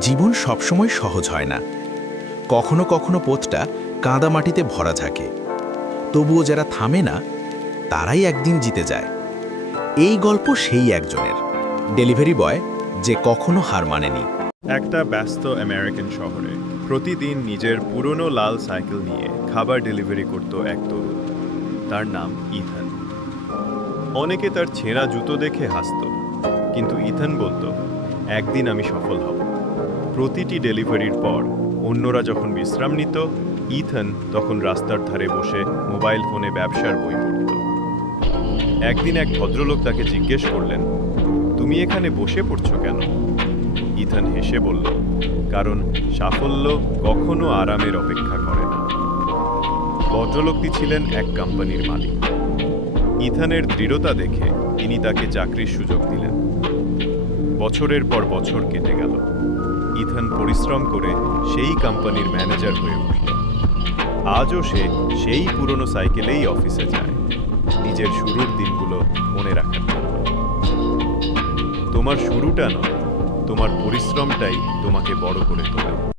জীবন সবসময় সহজ হয় না। কখনো কখনো পথটা কাদামাটিতে ভরা থাকে। তবুও যারা থামে না, তারাই একদিন জিতে যায়। এই গল্প সেই একজনের। ডেলিভারি বয় যে কখনো হার মানেনি। একটা ব্যস্ত আমেরিকান শহরে প্রতিদিন নিজের পুরনো লাল সাইকেল নিয়ে খাবার ডেলিভারি করত এক তরুণ। তার নাম ইথান। অনেকে তার ছেঁড়া জুতো দেখে হাসত, কিন্তু ইথান বলতো, একদিন আমি সফল হব। প্রতিটি ডেলিভারির পর অন্যরা যখন বিশ্রাম নিত ইথান তখন রাস্তার ধারে বসে মোবাইল ফোনে ব্যবসার বই পড়ত। একদিন এক ভদ্রলোক তাকে জিজ্ঞেস করলেন, তুমি এখানে বসে পড়ছো কেন? ইথান হেসে বলল, কারণ সাফল্য কখনো আরামের অপেক্ষা করে না। ভদ্রলোকটি ছিলেন এক কোম্পানির মালিক। ইথানের দৃঢ়তা দেখে তিনি তাকে চাকরির সুযোগ দিলেন। বছরের পর বছর কেটে গেল। ইথান পরিশ্রম করে সেই কোম্পানির ম্যানেজার হয়ে উঠল। আজও সে সেই পুরনো সাইকেলেই অফিসে যায়। নিজের শুরুর দিনগুলো মনে রাখার জন্য। তোমার শুরুটা নয়, তোমার পরিশ্রমটাই তোমাকে বড় করে তোলে।